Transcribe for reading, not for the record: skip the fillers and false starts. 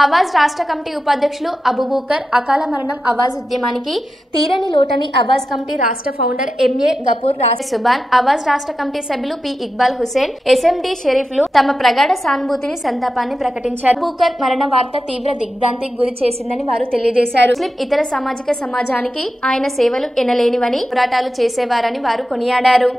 అవాజ్ రాష్ట్ర కమిటీ ఉపాధ్యక్షులు అబూబకర్ అకాల మరణం అవాజ్ ఉద్యమానికి తీరని లోటని అవాజ్ కమిటీ రాష్ట్ర ఫౌండర్ ఎంఏ గఫూర్ సుబాన్, అవాజ్ రాష్ట్ర కమిటీ సభ్యులు పి ఇక్బాల్ హుసేన్, ఎస్ఎండి షరీఫ్లు తమ ప్రగాఢ సానుభూతిని సంతాపాన్ని ప్రకటించారు. అబూబకర్ మరణ వార్త తీవ్ర దిగ్భ్రాంతికి గురి చేసిందని వారు తెలియజేశారు. ముస్లిం ఇతర సామాజిక సమాజానికి ఆయన సేవలు ఎనలేనివని పోరాటాలు చేసేవారని వారు కొనియాడారు.